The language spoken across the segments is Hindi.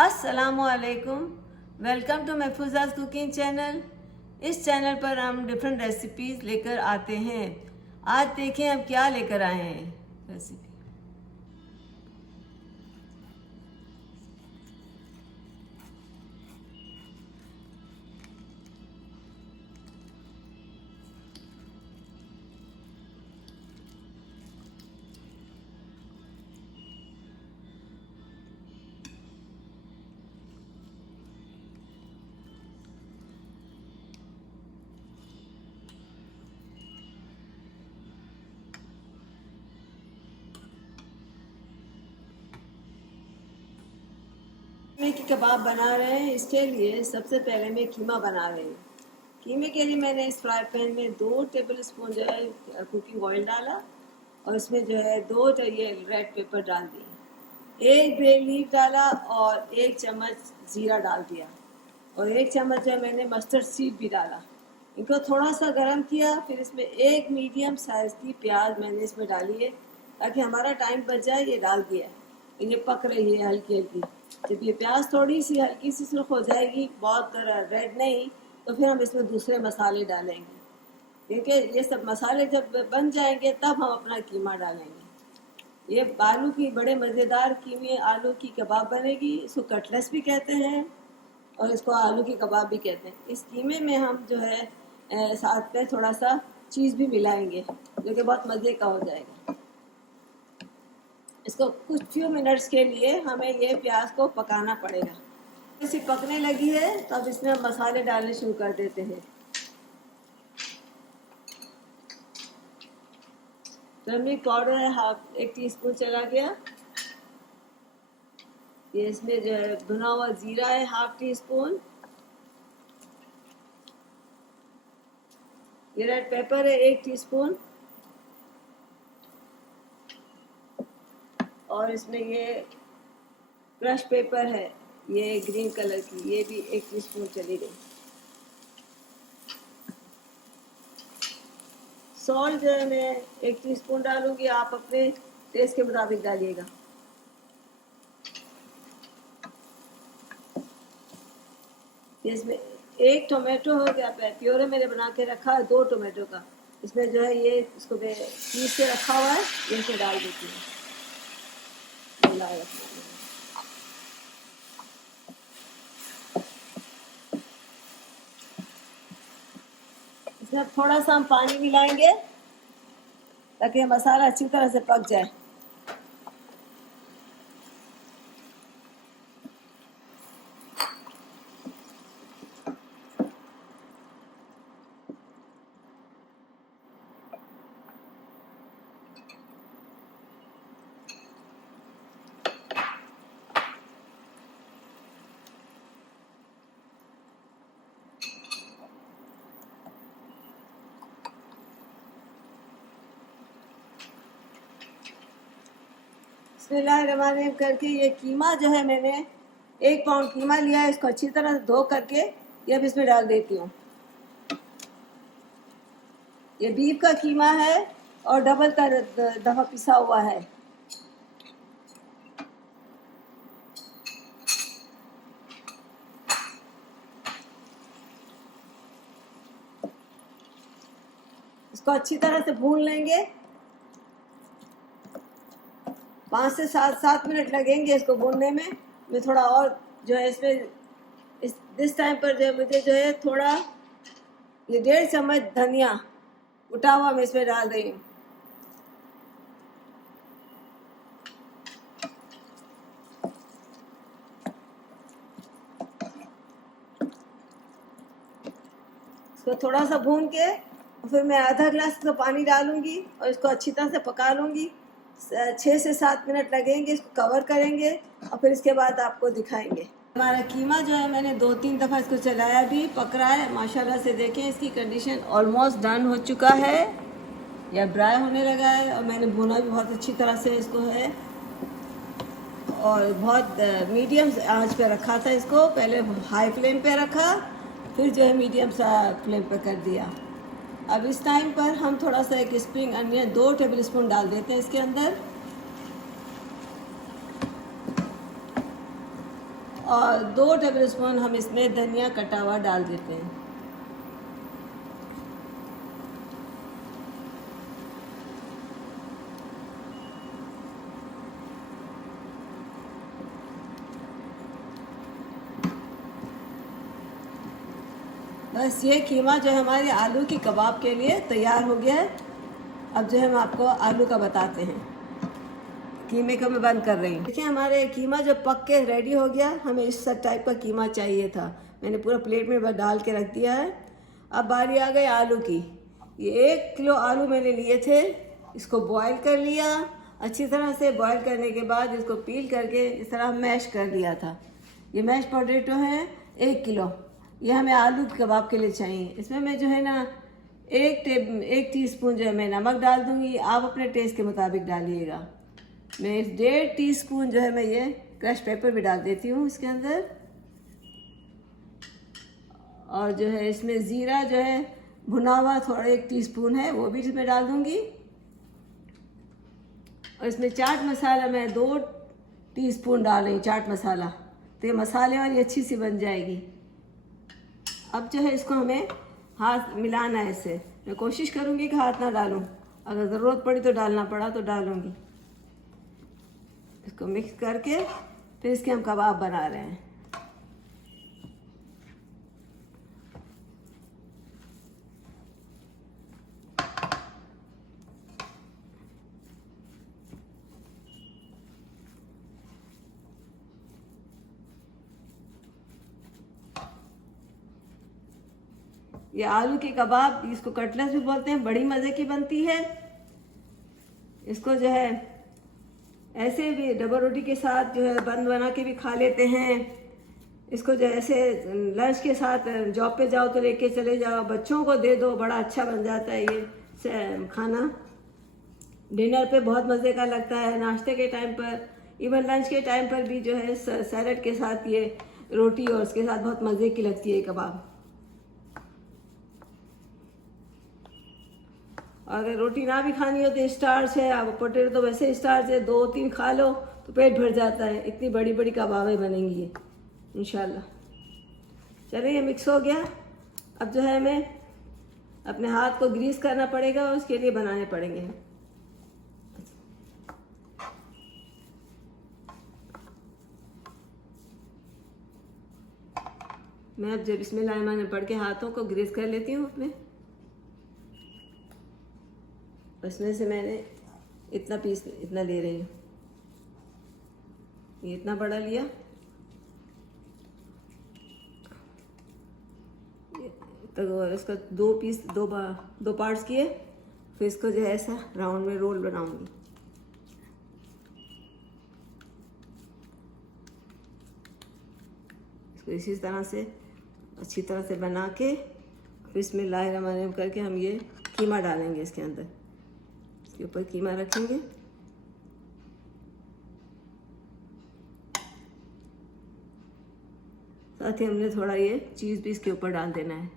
अस्सलामुअलैकुम। Welcome to Mahfuza's cooking channel. इस चैनल पर हम डिफरेंट रेसिपीज़ लेकर आते हैं। आज देखें हम क्या लेकर आए हैं रेसिपी। कीमे की कबाब बना रहे हैं। इसके लिए सबसे पहले मैं कीमा बना रही हूँ। कीमे के लिए मैंने इस फ्राई पैन में 2 टेबल स्पून जो है कुकिंग ऑयल डाला और इसमें जो है 2 ये रेड पेपर डाल दिए, 1 बे लीफ डाला और 1 चम्मच ज़ीरा डाल दिया और 1 चम्मच जो मैंने मस्टर्ड सीड भी डाला। इनको थोड़ा सा गर्म किया, फिर इसमें 1 मीडियम साइज़ की प्याज मैंने इसमें डाली है ताकि हमारा टाइम बच जाए। ये डाल दिया है, इन्हें पक रही है हल्की हल्की। जब ये प्याज थोड़ी सी हल्की सी सुर्ख हो जाएगी, बहुत रेड नहीं, तो फिर हम इसमें दूसरे मसाले डालेंगे, क्योंकि ये सब मसाले जब बन जाएंगे तब हम अपना कीमा डालेंगे। ये आलू की बड़े मज़ेदार कीमे आलू की कबाब बनेगी। इसको कटलेस भी कहते हैं और इसको आलू की कबाब भी कहते हैं। इस कीमे में हम जो है साथ में थोड़ा सा चीज़ भी मिलाएंगे जो कि बहुत मज़े का हो जाएगा। इसको कुछ फ्यू मिनट्स के लिए हमें ये प्याज को पकाना पड़ेगा। इसी पकने लगी है तो अब इसमें हम मसाले डालने शुरू कर देते हैं। टर्मरिक पाउडर है 1 टीस्पून चला गया। ये इसमें जो है भुना हुआ जीरा है 1/2 टीस्पून। ये रेड पेपर है 1 टीस्पून और इसमें ये क्रश पेपर है, ये ग्रीन कलर की, ये भी 1 टीस्पून चली गई। सॉल्ट जो है मैं 1 टीस्पून डालूंगी, आप अपने टेस्ट के मुताबिक डालिएगा। इसमें 1 टोमेटो हो गया, प्योरे मैंने बना के रखा है 2 टोमेटो का। इसमें जो है ये इसको पीस के रखा हुआ है, ये इसे डाल देती हूँ। इसमें थोड़ा सा हम पानी मिलाएंगे ताकि मसाला अच्छी तरह से पक जाए। बिस्मिल्लाहिर्रहमानिर्रहीम करके ये कीमा जो है मैंने 1 पाउंड कीमा लिया है, इसको अच्छी तरह से धो करके ये अब इसमें डाल देती हूँ। ये बीफ का कीमा है और डबल का दफा पिसा हुआ है। इसको अच्छी तरह से भून लेंगे। 5 से 7 मिनट लगेंगे इसको भूनने में। मैं थोड़ा और जो है इसमें दिस टाइम पर जो मुझे जो है थोड़ा ये 1.5 चम्मच धनिया उठा हुआ मैं इसमें डाल रही हूँ। इसको थोड़ा सा भून के फिर मैं आधा गिलास तो पानी डालूंगी और इसको अच्छी तरह से पका लूँगी। 6 से 7 मिनट लगेंगे, इसको कवर करेंगे और फिर इसके बाद आपको दिखाएंगे। हमारा कीमा जो है मैंने 2-3 दफ़ा इसको चलाया भी, पक रहा है माशाल्लाह से। देखें इसकी कंडीशन ऑलमोस्ट डन हो चुका है या ड्राई होने लगा है और मैंने भुना भी बहुत अच्छी तरह से इसको है और बहुत मीडियम आंच पे रखा था इसको। पहले हाई फ्लेम पे रखा, फिर जो है मीडियम सा फ्लेम पे कर दिया। अब इस टाइम पर हम थोड़ा सा एक स्प्रिंग अनियन 2 टेबल स्पून डाल देते हैं इसके अंदर और 2 टेबलस्पून हम इसमें धनिया कटा हुआ डाल देते हैं। बस ये कीमा जो है हमारे आलू की कबाब के लिए तैयार हो गया है। अब जो है हम आपको आलू का बताते हैं। कीमे को मैं बंद कर रही हूँ। देखिए हमारे कीमा जो पक के रेडी हो गया। हमें इस टाइप का कीमा चाहिए था। मैंने पूरा प्लेट में डाल के रख दिया है। अब बारी आ गई आलू की। ये 1 किलो आलू मैंने लिए थे। इसको बॉईल कर लिया अच्छी तरह से। बॉईल करने के बाद इसको पील करके इस तरह मैश कर लिया था। ये मैश पोटैटो है 1 किलो। ये हमें आलू के कबाब के लिए चाहिए। इसमें मैं जो है ना 1 टीस्पून जो है मैं नमक डाल दूँगी। आप अपने टेस्ट के मुताबिक डालिएगा। मैं 1.5 टीस्पून जो है मैं ये क्रश पेपर भी डाल देती हूँ इसके अंदर। और जो है इसमें ज़ीरा जो है भुना हुआ थोड़ा 1 टीस्पून है, वो भी इसमें डाल दूँगी। और इसमें चाट मसाला मैं 2 टीस्पून डाल रही हूँ, चाट मसाला। तो ये मसाले वाली अच्छी सी बन जाएगी। अब जो है इसको हमें हाथ मिलाना है इससे। मैं कोशिश करूँगी कि हाथ ना डालूँ। अगर ज़रूरत पड़ी तो डालना पड़ा तो डालूँगी। इसको मिक्स करके फिर इसके हम कबाब बना रहे हैं। ये आलू के कबाब, इसको कटलेट्स भी बोलते हैं, बड़ी मज़े की बनती है। इसको जो है ऐसे भी डबल रोटी के साथ जो है बना के भी खा लेते हैं। इसको जो ऐसे लंच के साथ जॉब पे जाओ तो लेके चले जाओ, बच्चों को दे दो, बड़ा अच्छा बन जाता है ये खाना। डिनर पे बहुत मज़े का लगता है, नाश्ते के टाइम पर, इवन लंच के टाइम पर भी जो है सैलड के साथ ये रोटी और उसके साथ बहुत मज़े की लगती है कबाब। अगर रोटी ना भी खानी हो तो स्टार्च है, आप पोटैटो तो वैसे स्टार्च है, 2-3 खा लो तो पेट भर जाता है। इतनी बड़ी बड़ी कबाबें बनेंगी ये इंशाल्लाह। चलिए ये मिक्स हो गया। अब जो है हमें अपने हाथ को ग्रीस करना पड़ेगा और उसके लिए बनाने पड़ेंगे। मैं अब जब बिस्मिल्लाह पढ़ के हाथों को ग्रीस कर लेती हूँ अपने। इसमें से मैंने इतना पीस इतना ले रही हूँ। ये इतना बड़ा लिया। तो इसका 2 पीस 2 पार्ट्स किए। फिर इसको जो है ऐसा राउंड में रोल बनाऊंगी। इसको इसी तरह से अच्छी तरह से बना के फिर बिस्मिल्लाहिर्रहमानिर्रहीम करके हम ये कीमा डालेंगे इसके अंदर। इसके ऊपर कीमा रखेंगे। साथ ही हमने थोड़ा ये चीज़ भी इसके ऊपर डाल देना है।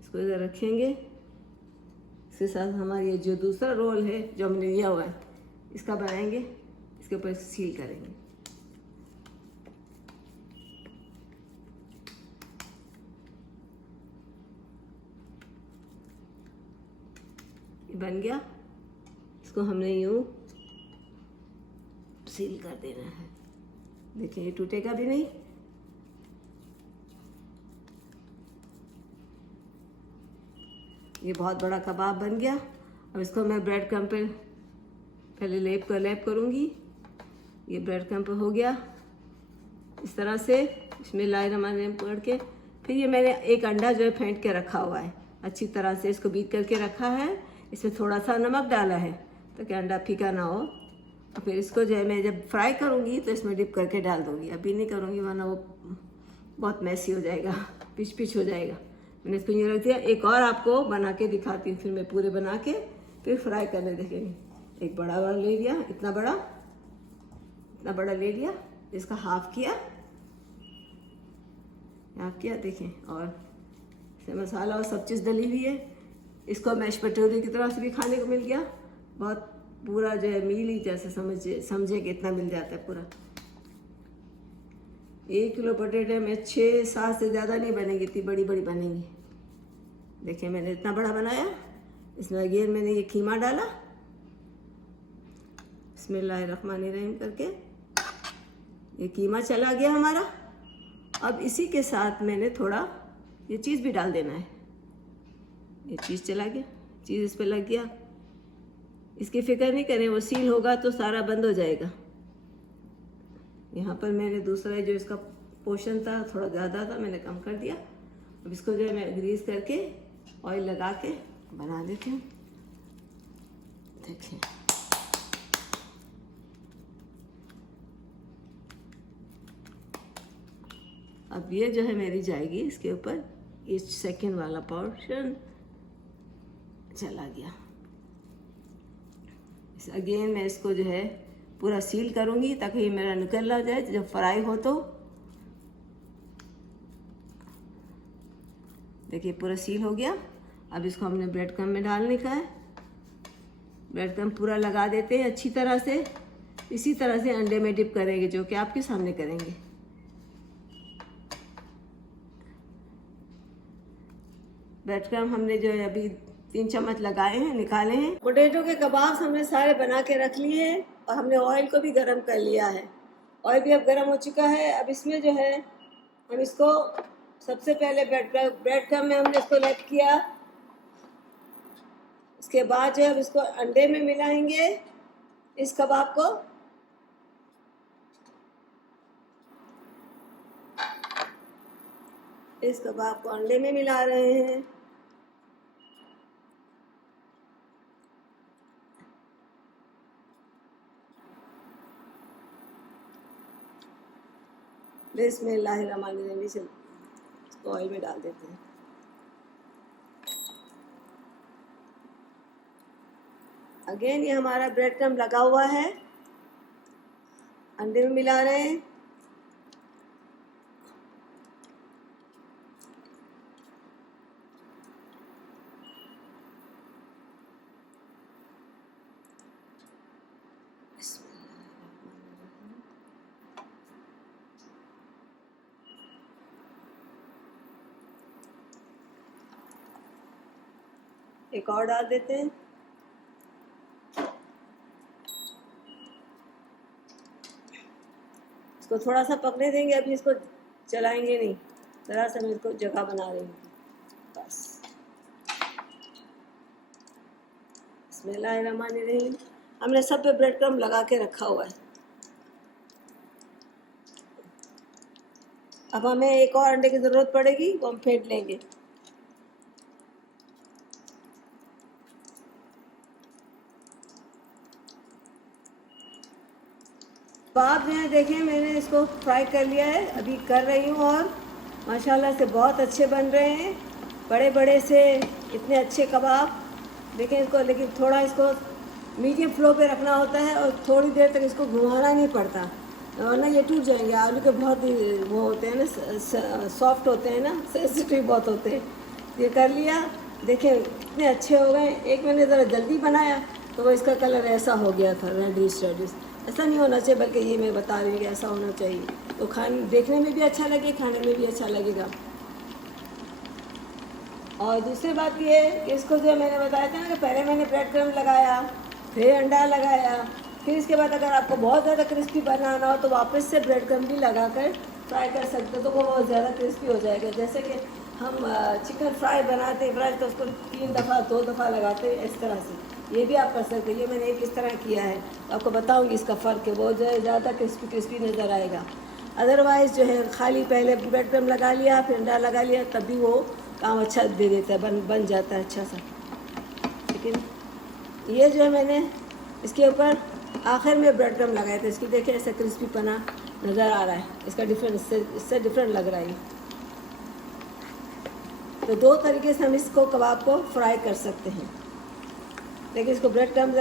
इसको इधर रखेंगे। इसके साथ हमारा ये जो दूसरा रोल है जो हमने लिया हुआ है इसका बनाएंगे। इसके ऊपर सील करेंगे। बन गया। इसको हमने यूं सील कर देना है। देखिए ये टूटेगा भी नहीं। ये बहुत बड़ा कबाब बन गया। अब इसको मैं ब्रेड क्रम्ब पे पहले लेप करूँगी। ये ब्रेड क्रम्ब हो गया इस तरह से। बिस्मिल्लाहिर्रहमानिर्रहीम पढ़ के फिर ये मैंने एक अंडा जो है फेंट के रखा हुआ है। अच्छी तरह से इसको बीट करके रखा है। इसमें थोड़ा सा नमक डाला है ताकि अंडा फीका ना हो। और फिर इसको जो है मैं जब फ्राई करूँगी तो इसमें डिप करके डाल दूँगी। अभी नहीं करूँगी वरना वो बहुत मैसी हो जाएगा, पिच हो जाएगा। मैंने इसको यूँ रख दिया। एक और आपको बना के दिखाती हूँ। फिर मैं पूरे बना के फिर फ्राई करने देखेंगे। एक बड़ा ले लिया, इतना बड़ा ले लिया। इसका हाफ किया देखें। और इसमें मसाला और सब चीज़ डली हुई है। इसको मैश पोटैटो की तरह से भी खाने को मिल गया। बहुत पूरा जो है मील ही जैसे समझे कि इतना मिल जाता है पूरा। 1 किलो पोटैटो में 6-7 से ज़्यादा नहीं बनेंगी, इतनी बड़ी बड़ी बनेंगी। देखिए मैंने इतना बड़ा बनाया। इसमें अगेन मैंने ये कीमा डाला, बिस्मिल्लाहिर्रहमानिर्रहीम करके ये कीमा चला गया हमारा। अब इसी के साथ मैंने थोड़ा ये चीज़ भी डाल देना है। ये चीज़ चला गया, चीज़ इस पर लग गया। इसकी फिक्र नहीं करें, वो सील होगा तो सारा बंद हो जाएगा। यहाँ पर मैंने दूसरा जो इसका पोर्शन था थोड़ा ज़्यादा था, मैंने कम कर दिया। अब इसको जो है मैं ग्रीस करके ऑयल लगा के बना देती हूँ। देखिए अब ये जो है मेरी जाएगी इसके ऊपर। ये सेकंड वाला पोर्शन चला गया। अगेन मैं इसको जो है पूरा सील करूँगी ताकि ये मेरा निकल ना जाए जब फ्राई हो। तो देखिए पूरा सील हो गया। अब इसको हमने ब्रेड क्रम्ब में डालने का है। ब्रेड क्रम्ब पूरा लगा देते हैं अच्छी तरह से। इसी तरह से अंडे में डिप करेंगे, जो कि आपके सामने करेंगे। ब्रेड क्रम्ब हमने जो है अभी 3 चम्मच लगाए हैं, निकाले हैं। पोटैटो के कबाब हमने सारे बना के रख लिए हैं और हमने ऑयल को भी गर्म कर लिया है। ऑयल भी अब गर्म हो चुका है। अब इसमें जो है हम इसको सबसे पहले ब्रेड क्रम्ब में हमने इसको रख किया। इसके बाद जो है इसको अंडे में मिलाएंगे इस कबाब को। इस कबाब को अंडे में मिला रहे हैं। बिस्मिल्लाहिर्रहमानिर्रहीम। इसको ऑयल में डाल देते हैं। अगेन ये हमारा ब्रेड क्रम्ब लगा हुआ है, अंडे में मिला रहे हैं। एक और डाल देते हैं। इसको थोड़ा सा पकने देंगे, अभी इसको चलाएंगे नहीं, ज़रा सा मैं इसको जगह बना रही हूँ बस। बिस्मिल्लाहिर्रहमानिर्रहीम। हमने सब पे ब्रेड क्रम्ब लगा के रखा हुआ है। अब हमें एक और अंडे की ज़रूरत पड़ेगी, वो हम फेंट लेंगे। कबाब जो है देखें मैंने इसको फ्राई कर लिया है, अभी कर रही हूँ। और माशाल्लाह से बहुत अच्छे बन रहे हैं, बड़े बड़े से इतने अच्छे कबाब। देखें इसको, लेकिन थोड़ा इसको मीडियम फ्लो पे रखना होता है और थोड़ी देर तक इसको घुमाना नहीं पड़ता, वरना ये टूट जाएंगे। आलू के बहुत ही वो होते हैं ना, सॉफ्ट होते हैं ना, सेंसिटिव बहुत होते हैं। ये कर लिया, देखें इतने अच्छे हो गए। एक मैंने ज़रा जल्दी बनाया तो वो इसका कलर ऐसा हो गया था, रेडिश। ऐसा नहीं होना चाहिए, बल्कि ये मैं बता रही हूँ कि ऐसा होना चाहिए, तो खाने देखने में भी अच्छा लगे, खाने में भी अच्छा लगेगा। और दूसरी बात ये है कि इसको जो मैंने बताया था ना कि पहले मैंने ब्रेड क्रम्ब लगाया, फिर अंडा लगाया, फिर इसके बाद अगर आपको बहुत ज़्यादा क्रिस्पी बनाना हो तो वापस से ब्रेड क्रम्ब भी लगा कर फ्राई कर सकते हो, तो वो बहुत ज़्यादा क्रिस्पी हो जाएगा। जैसे कि हम चिकन फ्राई बनाते हैं, फ्राई तो उसको 3 दफ़ा 2 दफ़ा लगाते हैं, इस तरह से ये भी आप कर सकते हैं। ये मैंने एक इस तरह किया है, तो आपको बताऊंगी इसका फ़र्क है। वो जो है ज़्यादा क्रिस्पी नज़र आएगा। अदरवाइज़ जो है खाली पहले ब्रेड क्रम्ब लगा लिया, फिर अंडा लगा लिया, तब भी वो काम अच्छा दे देता है, बन जाता है अच्छा सा। लेकिन ये जो है मैंने इसके ऊपर आखिर में ब्रेड क्रम्ब लगाए थे, इसकी देखिए ऐसा क्रिस्पी पना नज़र आ रहा है। इसका डिफरेंस इससे डिफरेंट लग रहा है। तो 2 तरीके से हम इसको कबाब को फ्राई कर सकते हैं, लेकिन इसको ब्रेड क्रम्ब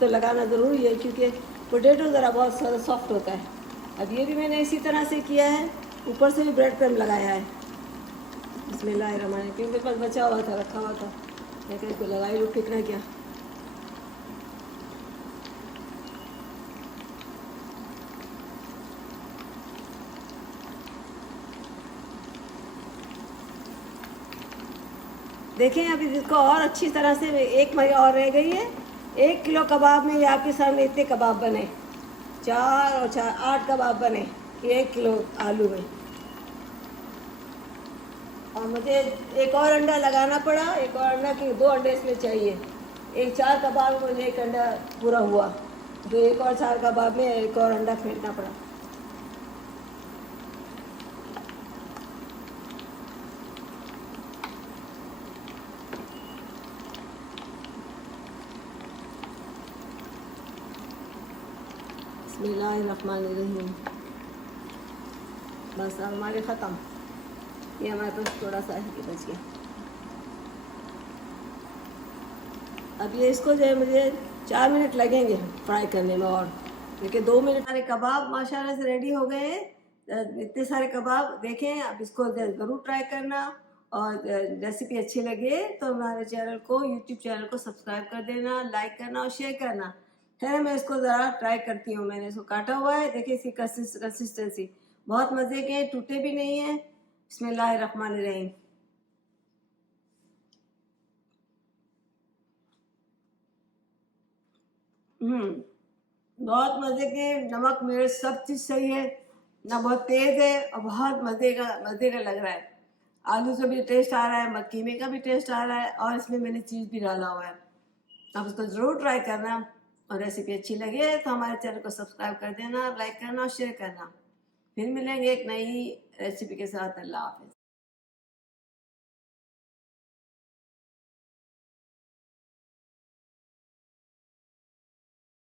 तो लगाना ज़रूरी है क्योंकि पोटैटो ज़रा बहुत ज़्यादा सॉफ्ट होता है। अब ये भी मैंने इसी तरह से किया है, ऊपर से भी ब्रेड क्रम्ब लगाया है। बिस्मिल्लाहिर्रहमानिर्रहीम। क्योंकि पास बचा हुआ था, रखा हुआ था, लेकिन इसको लगाई लो, फेंकना क्या। देखें अभी इसको और अच्छी तरह से, एक मई और रह गई है। 1 किलो कबाब में ये आपके सामने इतने कबाब बने, 4 और 4 8 कबाब बने 1 किलो आलू में। और मुझे एक और अंडा लगाना पड़ा, एक और अंडा की 2 अंडे इसमें चाहिए। 4 कबाब में मुझे 1 अंडा पूरा हुआ, तो एक और 4 कबाब में एक और अंडा फेंटना पड़ा। बिस्मिल्लाहिर्रहमानिर्रहीम। बस अब हमारे ख़त्म, ये हमारे पास थोड़ा सा ही बच गया। अब ये इसको जो है मुझे 4 मिनट लगेंगे फ्राई करने में, और देखिए 2 मिनट सारे कबाब माशाल्लाह से रेडी हो गए हैं। इतने सारे कबाब देखें, अब इसको ज़रूर ट्राई करना। और रेसिपी अच्छी लगे तो हमारे चैनल को, यूट्यूब चैनल को सब्सक्राइब कर देना, लाइक करना और शेयर करना। खैर मैं इसको ज़रा ट्राई करती हूँ। मैंने इसको काटा हुआ है, देखिए इसकी कंसिस्टेंसी बहुत मज़े के, टूटे भी नहीं है। बिस्मिल्लाहिर्रहमानिर्रहीम। बहुत मज़े के, नमक मिर्च सब चीज़ सही है, ना बहुत तेज़ है और बहुत मज़े का लग रहा है। आलू से भी टेस्ट आ रहा है, मक्की में का भी टेस्ट आ रहा है, और इसमें मैंने चीज़ भी डाला हुआ है। आप इसको ज़रूर ट्राई करना, और रेसिपी अच्छी लगे तो हमारे चैनल को सब्सक्राइब कर देना, लाइक करना और शेयर करना। फिर मिलेंगे एक नई रेसिपी के साथ। अल्लाह हाफ़िज़।